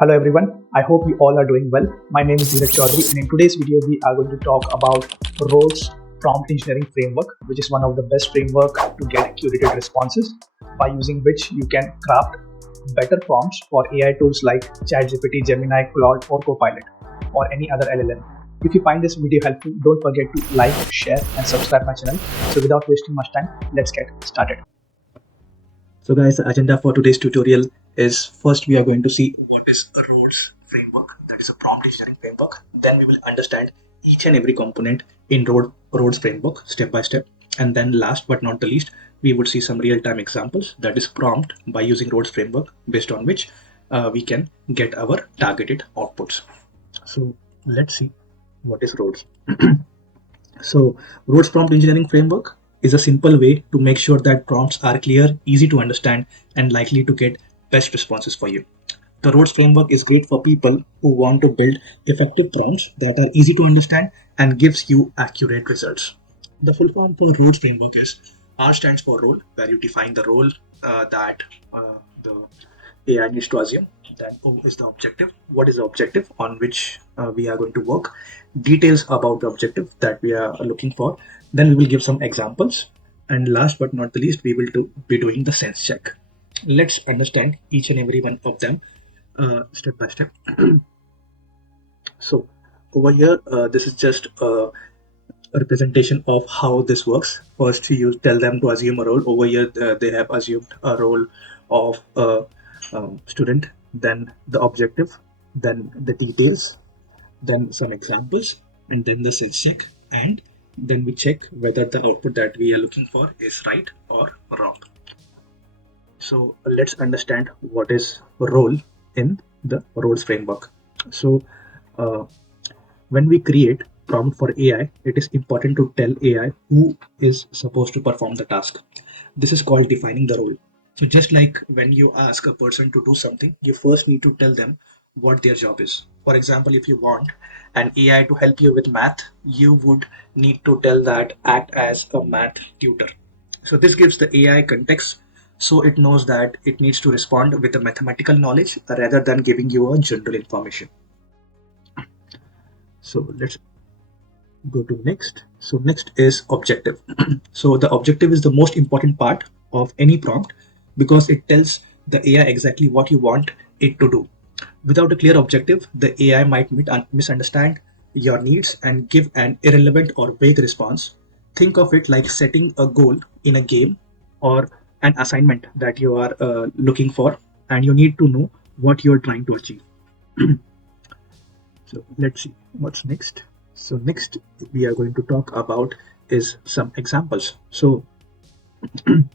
Hello everyone, I hope you all are doing well. My name is Dheeraj Chaudhary and in today's video we are going to talk about RODES prompt engineering framework, which is one of the best framework to get curated responses, by using which you can craft better prompts for AI tools like ChatGPT, Gemini, Claude or Copilot or any other LLM. If you find this video helpful, don't forget to like, share and subscribe my channel. So without wasting much time, let's get started. So guys, the agenda for today's tutorial is first we are going to see what is a RODES framework, that is a prompt engineering framework. Then we will understand each and every component in RODES framework step by step. And then last but not the least, we would see some real-time examples, that is prompt by using RODES framework, based on which we can get our targeted outputs. So let's see what is RODES. So RODES prompt engineering framework is a simple way to make sure that prompts are clear, easy to understand, and likely to get best responses for you. The RODES framework is great for people who want to build effective prompts that are easy to understand and gives you accurate results. The full form for RODES framework is R stands for role, where you define the role that the AI needs to assume. Then O is the objective. What is the objective on which we are going to work? Details about the objective that we are looking for. Then we will give some examples. And last but not the least, we will be doing the sense check. Let's understand each and every one of them step by step. So over here, this is just a representation of how this works. First, you tell them to assume a role. Over here, they have assumed a role of a student, then the objective, then the details, then some examples, and then the sense check, and then we check whether the output that we are looking for is right or wrong. So let's understand what is role in the RODES framework. So when we create prompt for AI, it is important to tell AI who is supposed to perform the task. This is called defining the role. So just like when you ask a person to do something, you first need to tell them what their job is. For example, if you want an AI to help you with math, you would need to tell that act as a math tutor. So this gives the AI context, so it knows that it needs to respond with a mathematical knowledge rather than giving you a general information. So let's go to next. So next is objective. So the objective is the most important part of any prompt because it tells the AI exactly what you want it to do. Without a clear objective, the AI might misunderstand your needs and give an irrelevant or vague response. Think of it like setting a goal in a game or an assignment that you are looking for, and you need to know what you're trying to achieve. So let's see what's next. So next we are going to talk about is some examples. So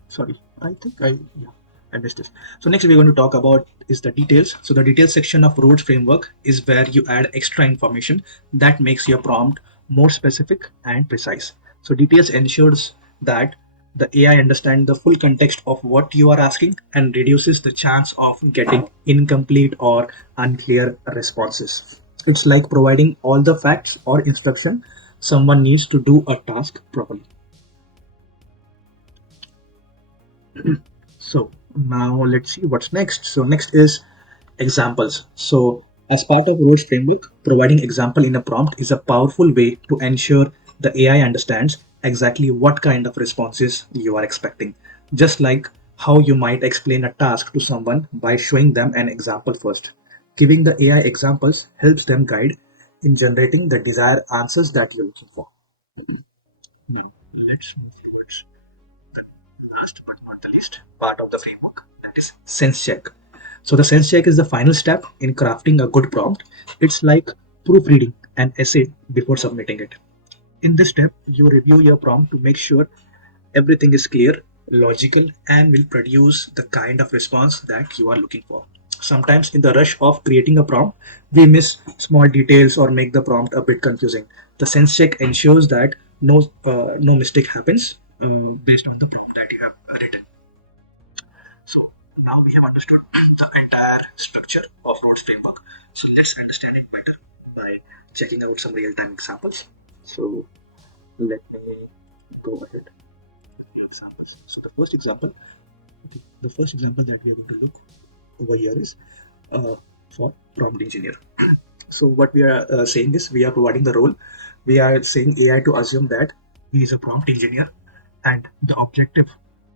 sorry, I missed this. So next we're going to talk about is the details. So the details section of RODES framework is where you add extra information that makes your prompt more specific and precise. So details ensures that the AI understands the full context of what you are asking and reduces the chance of getting incomplete or unclear responses. It's like providing all the facts or instruction someone needs to do a task properly. So now let's see what's next. So next is examples. So as part of RODES framework, providing example in a prompt is a powerful way to ensure the AI understands exactly what kind of responses you are expecting. Just like how you might explain a task to someone by showing them an example first. Giving the AI examples helps them guide in generating the desired answers that you're looking for. Now, let's move towards the last but not the least part of the framework, that is sense check. So the sense check is the final step in crafting a good prompt. It's like proofreading an essay before submitting it. In this step, you review your prompt to make sure everything is clear, logical, and will produce the kind of response that you are looking for. Sometimes in the rush of creating a prompt, we miss small details or make the prompt a bit confusing. The sense check ensures that no mistake happens based on the prompt that you have written. So now we have understood the entire structure of RODES framework. So let's understand it better by checking out some real-time examples. So let me go ahead with examples. So the first example that we are going to look over here is for prompt engineer. So what we are saying is, we are providing the role. We are saying AI to assume that he is a prompt engineer, and the objective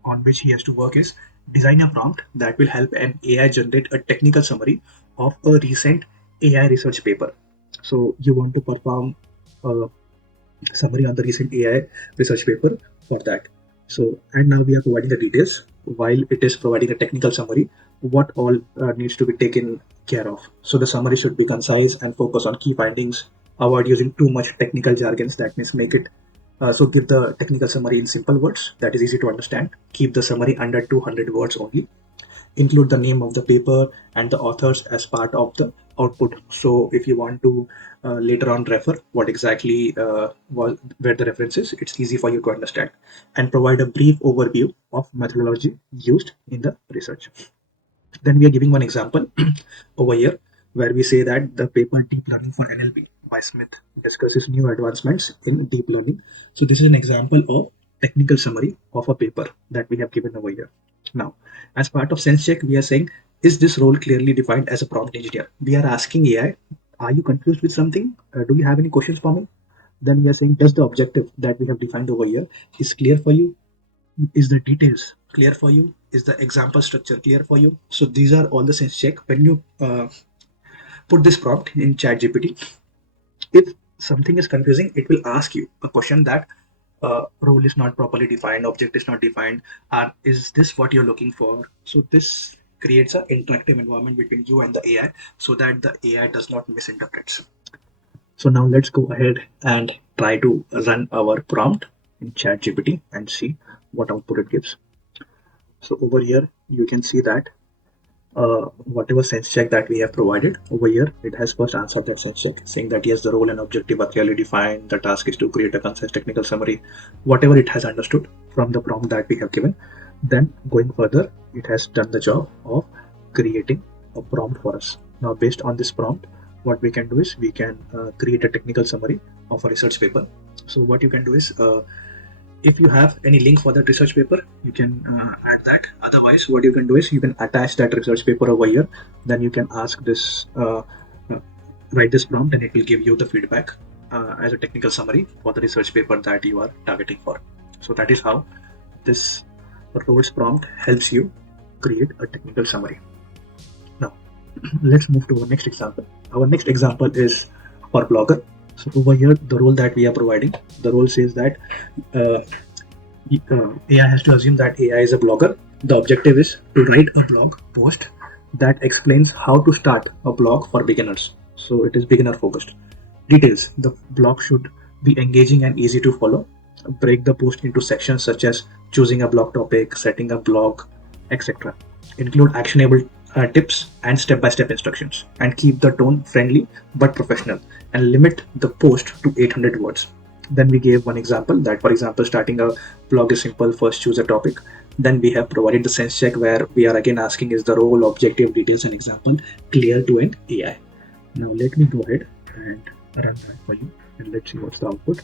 on which he has to work is design a prompt that will help an AI generate a technical summary of a recent AI research paper. So you want to perform a summary on the recent AI research paper for that. So, and now we are providing the details while it is providing a technical summary, what all needs to be taken care of. So the summary should be concise and focus on key findings, avoid using too much technical jargons, that means make it so give the technical summary in simple words that is easy to understand. Keep the summary under 200 words only. Include the name of the paper and the authors as part of the output. So if you want to later on refer what exactly where the reference is, it's easy for you to understand. And provide a brief overview of methodology used in the research. Then we are giving one example over here, where we say that the paper Deep Learning for NLP by Smith discusses new advancements in deep learning. So this is an example of technical summary of a paper that we have given over here. Now, as part of sense check, we are saying, is this role clearly defined as a prompt engineer? We are asking AI, are you confused with something? Do you have any questions for me? Then we are saying, does the objective that we have defined over here is clear for you? Is the details clear for you? Is the example structure clear for you? So these are all the sense check. When you put this prompt in ChatGPT, if something is confusing, it will ask you a question that role is not properly defined, object is not defined, is this what you're looking for? So this creates an interactive environment between you and the AI so that the AI does not misinterpret. So now let's go ahead and try to run our prompt in ChatGPT and see what output it gives. So over here, you can see that whatever sense check that we have provided over here, it has first answered that sense check, saying that yes, the role and objective are clearly defined. The task is to create a concise technical summary, whatever it has understood from the prompt that we have given. Then going further, it has done the job of creating a prompt for us. Now, based on this prompt, what we can do is we can create a technical summary of a research paper. So what you can do is if you have any link for that research paper, you can add that. Otherwise, what you can do is you can attach that research paper over here. Then you can ask this, write this prompt, and it will give you the feedback as a technical summary for the research paper that you are targeting for. So that is how this RODES prompt helps you create a technical summary. Now, let's move to our next example. Our next example is for blogger. So over here, the role that we are providing, the role says that AI has to assume that AI is a blogger. The objective is to write a blog post that explains how to start a blog for beginners. So it is beginner focused. Details: the blog should be engaging and easy to follow. Break the post into sections such as choosing a blog topic, setting up blog, etc. Include actionable tips and step-by-step instructions, and keep the tone friendly but professional, and limit the post to 800 words. Then we gave one example that, for example, starting a blog is simple. First, choose a topic. Then we have provided the sense check where we are again asking, is the role, objective, details, and example clear to an AI? Now let me go ahead and run that for you, and let's see what's the output.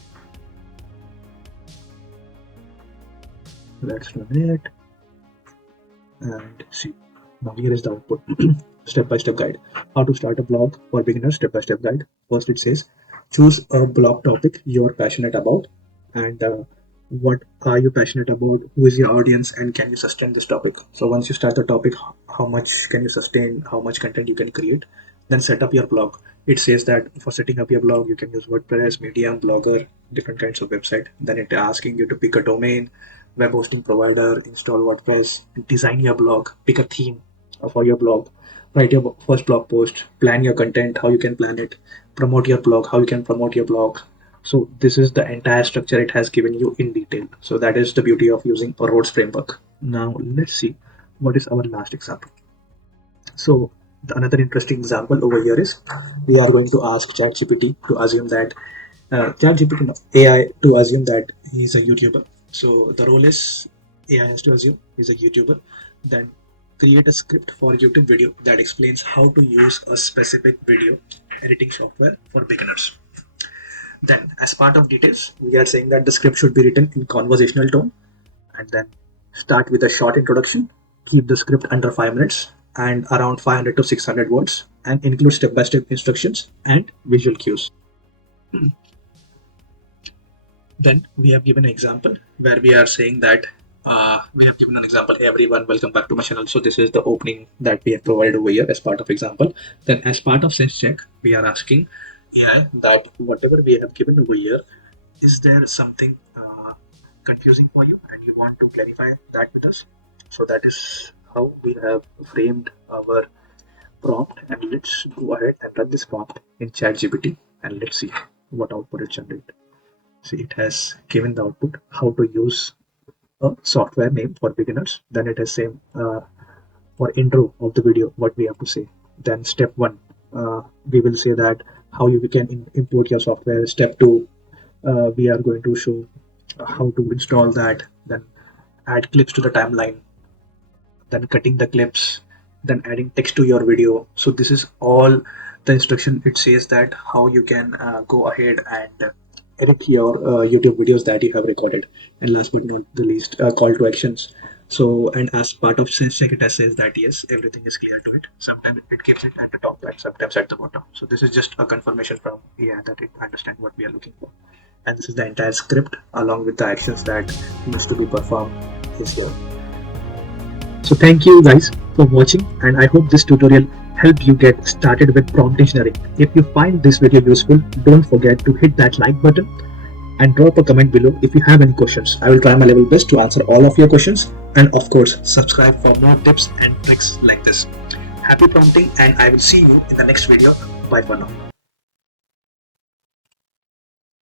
Let's run it and see. Now here is the output. Step-by-step guide. How to start a blog for beginners, step-by-step guide. First it says, choose a blog topic you're passionate about, and what are you passionate about, who is your audience, and can you sustain this topic. So once you start the topic, how much can you sustain, how much content you can create. Then set up your blog. It says that for setting up your blog, you can use WordPress, Medium, Blogger, different kinds of website. Then it asking you to pick a domain, web hosting provider, install WordPress, design your blog, pick a theme for your blog, write your first blog post, plan your content, how you can plan it, promote your blog, how you can promote your blog. So this is the entire structure it has given you in detail. So that is the beauty of using a RODES framework. Now let's see what is our last example. So another interesting example over here is we are going to ask ChatGPT to assume that AI to assume that he's a YouTuber. So the role is AI has to assume he's a YouTuber. Then create a script for YouTube video that explains how to use a specific video editing software for beginners. Then, as part of details, we are saying that the script should be written in conversational tone, and then start with a short introduction. Keep the script under 5 minutes and around 500 to 600 words, and include step-by-step instructions and visual cues. Then we have given an example where we are saying that we have given an example, everyone welcome back to my channel. So this is the opening that we have provided over here as part of example. Then as part of sense check, we are asking AI that whatever we have given over here, is there something confusing for you and you want to clarify that with us? So that is how we have framed our prompt, and let's go ahead and run this prompt in ChatGPT and let's see what output it generates. See, it has given the output how to use a software name for beginners. Then it has same for intro of the video what we have to say. Then step 1, we will say that how you can import your software. Step 2, we are going to show how to install that. Then add clips to the timeline. Then cutting the clips. Then adding text to your video. So this is all the instruction. It says that how you can go ahead and edit your YouTube videos that you have recorded. And last but not the least, call to actions. So, and as part of sense check, it says that yes, everything is clear to it. Sometimes it keeps it at the top and sometimes at the bottom. So this is just a confirmation from AI that it understands what we are looking for. And this is the entire script along with the actions that needs to be performed is here. So thank you guys for watching, and I hope this tutorial helped you get started with prompt engineering. If you find this video useful, don't forget to hit that like button and drop a comment below if you have any questions. I will try my level best to answer all of your questions, and of course subscribe for more tips and tricks like this. Happy prompting, and I will see you in the next video. Bye for now.